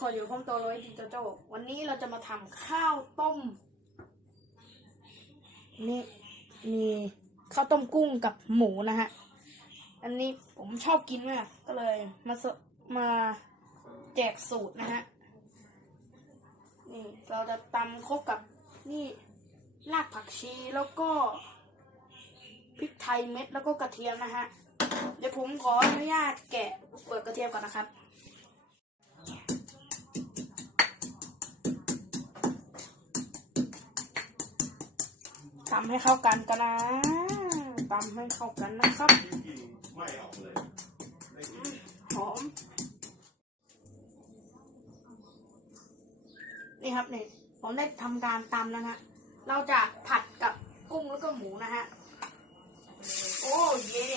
ขออยู่พร้อมตัวเลยดีโจโจวันนี้เราจะมาทำข้าวต้มนี่มีข้าวต้มกุ้งกับหมูนะฮะ อันนี้ผมชอบกินมาก ก็เลยมามาแจกสูตรนะฮะ นี่เราจะตำครบกับนี่รากผักชีแล้วก็พริกไทยเม็ดแล้วก็กระเทียมนะฮะ เดี๋ยวผมขออนุญาตแกะเปิดกระเทียมก่อนนะครับ ทำให้เข้ากันกันนะตำให้เข้ากันนะครับหอม นี่ครับนี่ผมได้ทำการตำแล้วนะฮะเราจะผัดกับกุ้งแล้วก็หมูนะฮะ โอ้เย่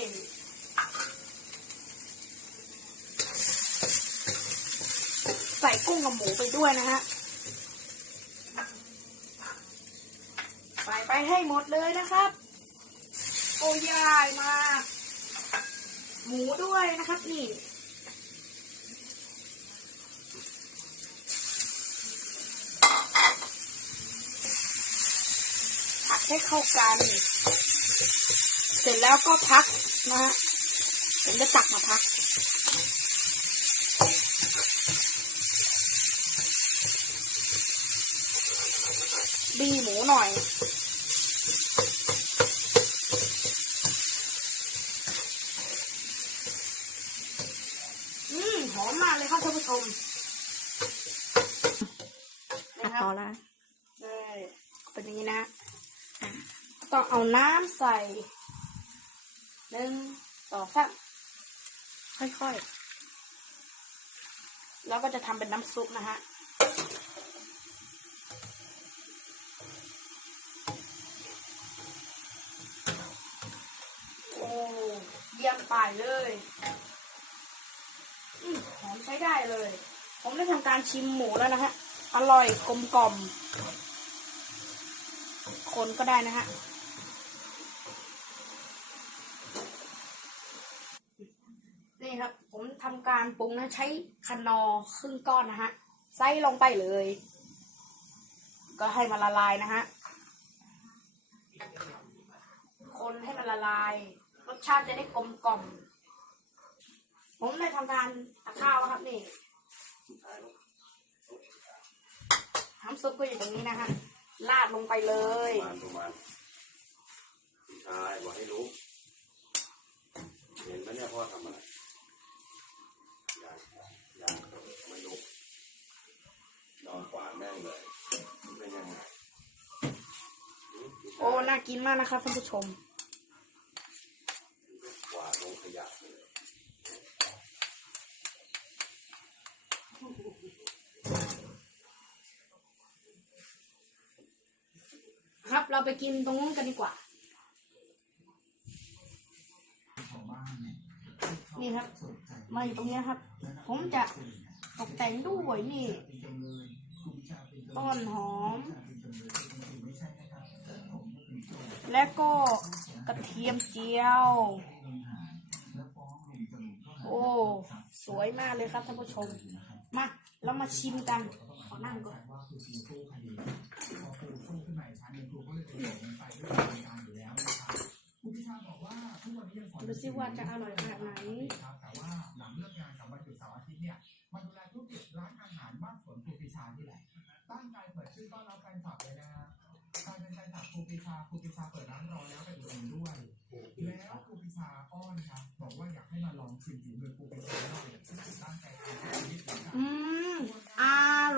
ใส่กุ้งกับหมูไปด้วยนะฮะ ใส่ไปให้หมดเลยนะครับ โอ้ยายมา หมูด้วยนะครับนี่ผัดให้เข้ากัน เสร็จแล้วก็พักนะฮะผมจะตักมาพักบีหมูหน่อย อื มหอมมากเลยครับท่านผู้ชมนะครับต่อละได้เป็นอย่างนี้นะอะต้องเอาน้ำใส่หนึ่งสองสามค่อยๆ แล้วก็จะทำเป็นน้ำซุปนะฮะโอ้เยี่ยมไปเลยอืม หอมใช้ได้เลย ผมได้ทำการชิมหมูแล้วนะฮะ อร่อยกลมกล่อม คนก็ได้นะฮะนี่ครับ ผมทำการปรุงนะใช้คะนอครึ่งก้อนนะฮะใส่ลงไปเลย ก็ให้มันละลายนะฮะคนให้มันละลาย รสชาติจะได้กลมกล่อม ผมได้ทำการตักข้าวครับนี่น้ำซุปก็อยู่ตรงนี้นะฮะลาดลงไปเลยประมาณประมาณพี่ชายบอกให้รู้ เห็นไหมเนี่ยพ่อทำอะไรอยากอยากไม่รู้นอนขวางแม่งเลยเป็นยังไงโอ้ น่ากินมากนะครับท่านผู้ชม ขวางลงขยะเลย ครับ เราไปกินตรงนู้นกันดีกว่า นี่ครับ มาอยู่ตรงนี้ครับ ผมจะตกแต่งด้วยนี่ต้นหอม และก็กระเทียมเจียว โอ้ สวยมากเลยครับท่านผู้ชม มา เรามาชิมกัน เขานั่งก่ว่าคือครูสู้คดีพอครูพุ่งขึ้นมาอีชั้นหนึ่งครูก็เลยถูกสงสัยด้วยการอยู่แล้วนะครับครูพิชาบอกว่าทุกวันนี้ยังสอนดูซิว่าจะอร่อยขนาดไหนแต่ว่าหลังเลิกงานกับวันหยุดเสาร์อาทิตย์เนี่ยมาดูแลธุรกิจร้านอาหารบ้านสวนครูพิชาที่แหละตั้งใจเปิดชื่อต้อนรับแฟนคลับเลยนะฮะใครเป็นแฟนคลับครูพิชาครูพิชาเปิดร้านรอแล้วเปอุดหนุด้วย แล้วครูพิชาอ้อนครับบอกว่าอยากให้มาลองชิมฝีมือครูพิชาหน่อยตั้งใจทำชีวิตเหมือนกัน อืม อ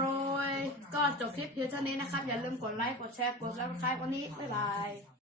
ร่อย ก็ จบคลิปเพียงเท่านี้นะครับ อย่าลืมกดไลค์ กดแชร์ กดซับสไครต์วันนี้ บ๊ายบาย